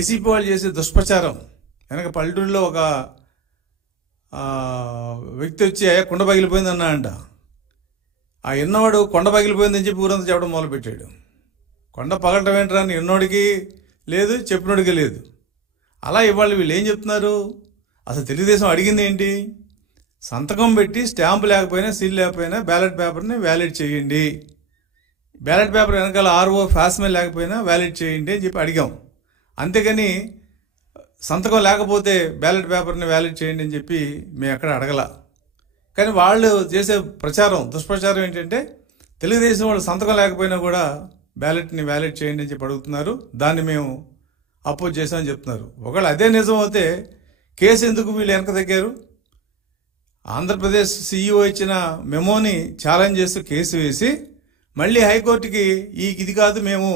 YCP వాళ్ళు చేసే దుష్ప్రచారం వెనక పల్లెటూరులో ఒక వ్యక్తి వచ్చి కుండ పగిలిపోయింది అన్నాడంట. ఆ ఎన్నోడు కొండ పగిలిపోయిందని చెప్పి ఊరంతా చెప్పడం మొదలుపెట్టాడు. కొండ పగలటం ఏంటరా అని ఎన్నోడికి లేదు, చెప్పినోడికి లేదు. అలా ఇవాళ వీళ్ళు ఏం చెప్తున్నారు? అసలు తెలుగుదేశం అడిగింది ఏంటి? సంతకం పెట్టి స్టాంపు లేకపోయినా సీల్ లేకపోయినా బ్యాలెట్ పేపర్ని వ్యాలిడ్ చేయండి, బ్యాలెట్ పేపర్ వెనకాల ఆర్ఓ ఫాస్మెల్ లేకపోయినా వ్యాలిడ్ చేయండి అని చెప్పి అడిగాం. అంతేగాని సంతకం లేకపోతే బ్యాలెట్ పేపర్ని వ్యాలిడ్ చేయండి అని చెప్పి మేము ఎక్కడ అడగల. కానీ వాళ్ళు చేసే ప్రచారం, దుష్ప్రచారం ఏంటంటే తెలుగుదేశం వాళ్ళు సంతకం లేకపోయినా కూడా బ్యాలెట్ని వ్యాలిడ్ చేయండి అని చెప్పి అడుగుతున్నారు. దాన్ని మేము అపోజ్ చేసామని చెప్తున్నారు. ఒకవేళ అదే నిజం అయితే కేసు ఎందుకు వీళ్ళు వెనక తగ్గారు? ఆంధ్రప్రదేశ్ సీఈఓ ఇచ్చిన మెమోని ఛాలెంజ్ చేస్తూ కేసు వేసి మళ్ళీ హైకోర్టుకి ఇది కాదు, మేము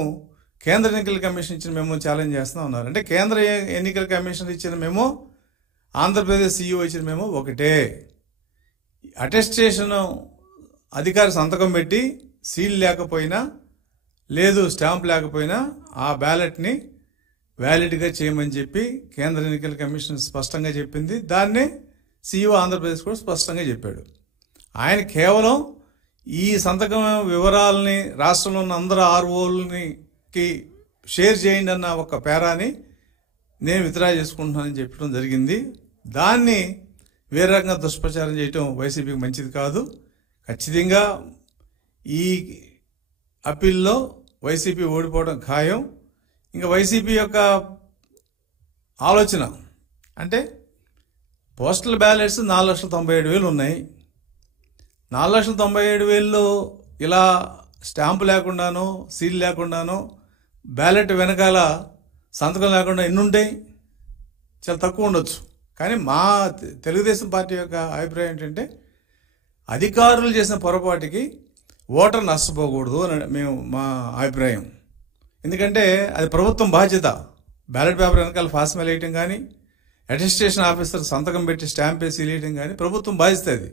కేంద్ర ఎన్నికల కమిషన్ ఇచ్చిన మెమో ఛాలెంజ్ చేస్తూ ఉన్నారు. అంటే కేంద్ర ఎన్నికల కమిషన్ ఇచ్చిన మెమో, ఆంధ్రప్రదేశ్ సీఈఓ ఇచ్చిన మెమో ఒకటే. అటెస్టేషన్ అధికారి సంతకం పెట్టి సీల్ లేకపోయినా లేదు, స్టాంప్ లేకపోయినా ఆ బ్యాలెట్ని వ్యాలిడ్గా చేయమని చెప్పి కేంద్ర ఎన్నికల కమిషన్ స్పష్టంగా చెప్పింది. దాన్నే సీఈఓ ఆంధ్రప్రదేశ్ కూడా స్పష్టంగా చెప్పాడు. ఆయన కేవలం ఈ సంతకం వివరాలని రాష్ట్రంలో ఉన్న అందరు ఆర్ఓలకి షేర్ చేయండి అన్న ఒక పేరాని నేను విత్డ్రా చేసుకుంటున్నానని చెప్పడం జరిగింది. దాన్ని వేరే రకంగా దుష్ప్రచారం చేయటం వైసీపీకి మంచిది కాదు. ఖచ్చితంగా ఈ అప్పీల్లో వైసీపీ ఓడిపోవడం ఖాయం. ఇంకా వైసీపీ యొక్క ఆలోచన అంటే పోస్టల్ బ్యాలెట్స్ 4,97,000 ఉన్నాయి. 4,97,000 ఇలా స్టాంపు లేకుండానో సీల్ లేకుండానో బ్యాలెట్ వెనకాల సంతకం లేకుండా ఎన్ని ఉంటాయి? చాలా తక్కువ ఉండొచ్చు. కానీ మా తెలుగుదేశం పార్టీ యొక్క అభిప్రాయం ఏంటంటే అధికారులు చేసిన పొరపాటుకి ఓటర్ నష్టపోకూడదు అని మా అభిప్రాయం. ఎందుకంటే అది ప్రభుత్వం బాధ్యత. బ్యాలెట్ పేపర్ వెనకాల ఫాస్మెల్ వేయటం కానీ, అటెస్టేషన్ ఆఫీసర్ సంతకం పెట్టి స్టాంప్ వేసి వేయటం కానీ ప్రభుత్వం బాధ్యత అది.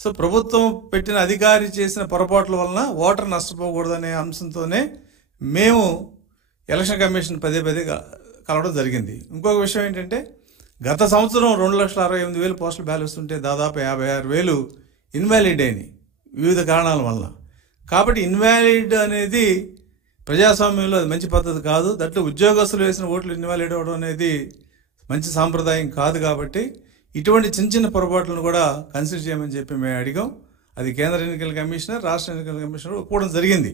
సో ప్రభుత్వం పెట్టిన అధికారి చేసిన పొరపాట్ల వలన ఓటర్ నష్టపోకూడదు అనే అంశంతోనే మేము ఎలక్షన్ కమిషన్ పదే కలవడం జరిగింది. ఇంకొక విషయం ఏంటంటే గత సంవత్సరం 2,68,000 పోస్టల్ బ్యాలెట్స్ ఉంటే దాదాపు 56,000 ఇన్వాలిడ్ అయినాయి వివిధ కారణాల వలన. కాబట్టి ఇన్వాలిడ్ అనేది ప్రజాస్వామ్యంలో అది మంచి పద్ధతి కాదు. దట్లో ఉద్యోగస్తులు వేసిన ఓట్లు ఇన్వాలిడ్ అవ్వడం అనేది మంచి సాంప్రదాయం కాదు. కాబట్టి ఇటువంటి చిన్న పొరపాట్లను కూడా కన్సిడర్ చేయమని చెప్పి మేము అడిగాం. అది కేంద్ర ఎన్నికల కమిషనర్, రాష్ట్ర ఎన్నికల కమిషనర్ ఒప్పుకోవడం జరిగింది.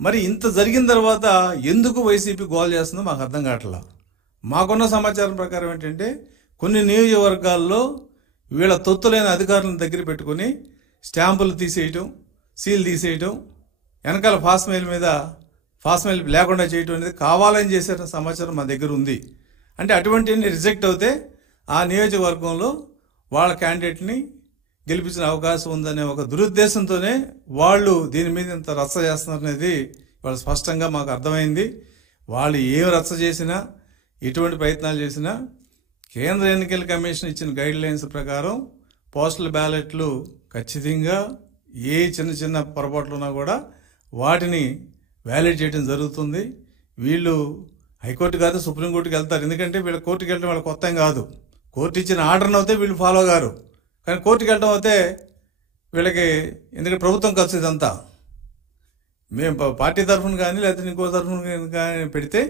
మరి ఇంత జరిగిన తర్వాత ఎందుకు వైసీపీ గోల్ చేస్తుందో మాకు అర్థం కావట్లా. మాకున్న సమాచారం ప్రకారం ఏంటంటే కొన్ని నియోజకవర్గాల్లో వీళ్ళ తొత్తులైన అధికారులను దగ్గర పెట్టుకుని స్టాంపులు తీసేయటం, సీల్ తీసేయటం, వెనకాల ఫాస్మెల్ లేకుండా చేయటం అనేది కావాలని చేసే సమాచారం మా దగ్గర ఉంది. అంటే అటువంటివన్నీ రిజెక్ట్ అవుతే ఆ నియోజకవర్గంలో వాళ్ళ క్యాండిడేట్ని గెలిపించిన అవకాశం ఉందనే ఒక దురుద్దేశంతోనే వాళ్ళు దీని మీద ఇంత రచ్చ చేస్తున్నారనేది వాళ్ళు స్పష్టంగా మాకు అర్థమైంది. వాళ్ళు ఏం రచ్చ చేసినా, ఎటువంటి ప్రయత్నాలు చేసినా కేంద్ర ఎన్నికల కమిషన్ ఇచ్చిన గైడ్ లైన్స్ ప్రకారం పోస్టల్ బ్యాలెట్లు ఖచ్చితంగా ఏ చిన్న పొరపాట్లు ఉన్నా కూడా వాటిని వ్యాలిడ్ చేయడం జరుగుతుంది. వీళ్ళు హైకోర్టు కాదు సుప్రీంకోర్టుకి వెళ్తారు. ఎందుకంటే వీళ్ళ కోర్టుకి వెళ్ళడం వాళ్ళ కొత్త ఏం కాదు. కోర్టు ఇచ్చిన ఆర్డర్ని అయితే వీళ్ళు ఫాలో గారు. కానీ కోర్టుకి వెళ్ళడం అయితే వీళ్ళకి, ఎందుకంటే ప్రభుత్వం ఖర్చు ఇదంతా మేము పార్టీ తరఫున కానీ లేకపోతే ఇంకో తరఫున కానీ పెడితే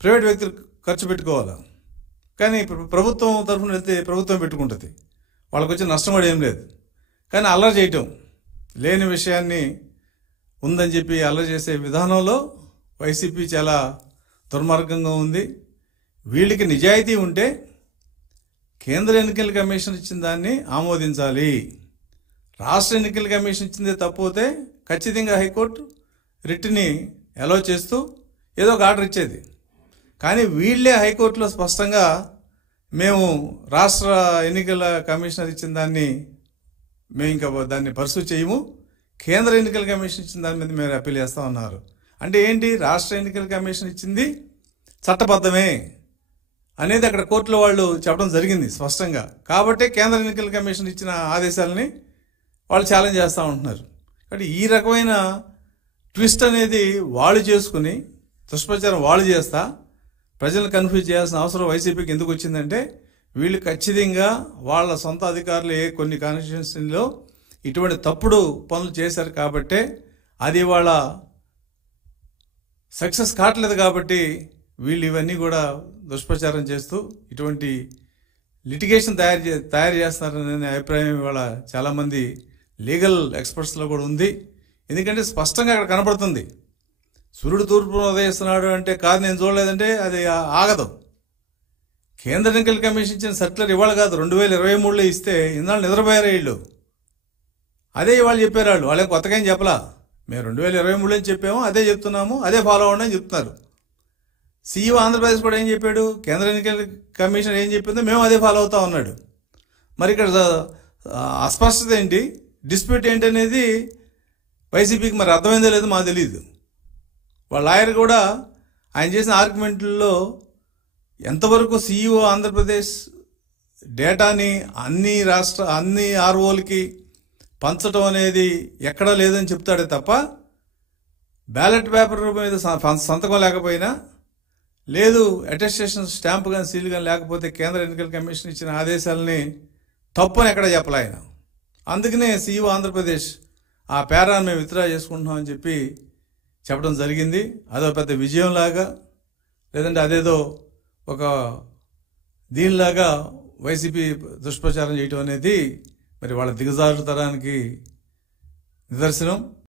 ప్రైవేట్ వ్యక్తులు ఖర్చు పెట్టుకోవాలి. కానీ ప్రభుత్వం తరఫున వెళ్తే ప్రభుత్వం పెట్టుకుంటుంది. వాళ్ళకి వచ్చే నష్టం కూడా ఏం లేదు. కానీ అల్లరి చేయటం, లేని విషయాన్ని ఉందని చెప్పి అల్లరి చేసే విధానంలో వైసీపీ చాలా దుర్మార్గంగా ఉంది. వీళ్ళకి నిజాయితీ ఉంటే కేంద్ర ఎన్నికల కమిషన్ ఇచ్చిన దాన్ని ఆమోదించాలి. రాష్ట్ర ఎన్నికల కమిషన్ ఇచ్చిందే తప్పితే ఖచ్చితంగా హైకోర్టు రిట్ని అలౌ చేస్తూ ఏదో ఒక ఆర్డర్ ఇచ్చేది. కానీ వీళ్ళే హైకోర్టులో స్పష్టంగా మేము రాష్ట్ర ఎన్నికల కమిషనర్ ఇచ్చిన దాన్ని మేము ఇంకా దాన్ని పర్సూ చేయము, కేంద్ర ఎన్నికల కమిషన్ ఇచ్చిన దాని మీద మేము అప్పీల్ చేస్తూ ఉన్నారు. అంటే ఏంటి? రాష్ట్ర ఎన్నికల కమిషన్ ఇచ్చింది చట్టబద్ధమే అనేది అక్కడ కోర్టులో వాళ్ళు చెప్పడం జరిగింది స్పష్టంగా. కాబట్టి కేంద్ర ఎన్నికల కమిషన్ ఇచ్చిన ఆదేశాలని వాళ్ళు ఛాలెంజ్ చేస్తూ ఉంటున్నారు. కాబట్టి ఈ రకమైన ట్విస్ట్ అనేది వాళ్ళు చేసుకుని దుష్ప్రచారం వాళ్ళు చేస్తా ప్రజలను కన్ఫ్యూజ్ చేయాల్సిన అవసరం వైసీపీకి ఎందుకు వచ్చిందంటే వీళ్ళు ఖచ్చితంగా వాళ్ళ సొంత అధికారులు కొన్ని కాన్స్టిట్యున్సీలో ఇటువంటి తప్పుడు పనులు చేశారు కాబట్టే అది వాళ్ళ సక్సెస్ కావట్లేదు. కాబట్టి వీళ్ళు ఇవన్నీ కూడా దుష్ప్రచారం చేస్తూ ఇటువంటి లిటిగేషన్ తయారు చేస్తున్నారనే అభిప్రాయం ఇవాళ చాలామంది లీగల్ ఎక్స్పర్ట్స్లో కూడా ఉంది. ఎందుకంటే స్పష్టంగా అక్కడ కనపడుతుంది. సూర్యుడు తూర్పును ఉదయిస్తున్నాడు అంటే కాదు నేను చూడలేదంటే అది ఆగదు. కేంద్ర ఎన్నికల కమిషన్ ఇచ్చిన సర్క్యులర్ ఇవాళ కాదు 2023లో ఇస్తే ఇన్నాళ్ళు నిద్రపోయారు వీళ్ళు. అదే ఇవాళ చెప్పారు వాళ్ళు. వాళ్ళే కొత్తగా ఏం చెప్పలా. మేము 2023లో చెప్పాము, అదే చెప్తున్నాము, అదే ఫాలో అవ్వండి అని చెప్తున్నారు. సీఈఓ ఆంధ్రప్రదేశ్ కూడా ఏం చెప్పాడు, కేంద్ర ఎన్నికల కమిషన్ ఏం చెప్పిందో మేము అదే ఫాలో అవుతా ఉన్నాడు. మరి ఇక్కడ అస్పష్టత ఏంటి, డిస్ప్యూట్ ఏంటి అనేది వైసీపీకి మరి అర్థమైందో లేదో మాకు తెలియదు. వాళ్ళ లాయర్ కూడా ఆయన చేసిన ఆర్గ్యుమెంట్లలో ఎంతవరకు సీఈఓ ఆంధ్రప్రదేశ్ డేటాని అన్ని ఆర్ఓలకి పంచడం అనేది ఎక్కడా లేదని చెప్తాడే తప్ప బ్యాలెట్ పేపర్ మీద సంతకం లేకపోయినా లేదు అటెస్టేషన్ స్టాంప్ కానీ సీల్ కానీ లేకపోతే కేంద్ర ఎన్నికల కమిషన్ ఇచ్చిన ఆదేశాలని తప్పని ఎక్కడ చెప్పలే ఆయన. అందుకనే సీఈఓ ఆంధ్రప్రదేశ్ ఆ పేరాన్ని మేము విత్డ్రా చేసుకుంటున్నామని చెప్పి చెప్పడం జరిగింది. అదో పెద్ద విజయంలాగా లేదంటే అదేదో ఒక దీనిలాగా వైసీపీ దుష్ప్రచారం చేయటం అనేది మరి వాళ్ళ దిగజారుతనానికి నిదర్శనం.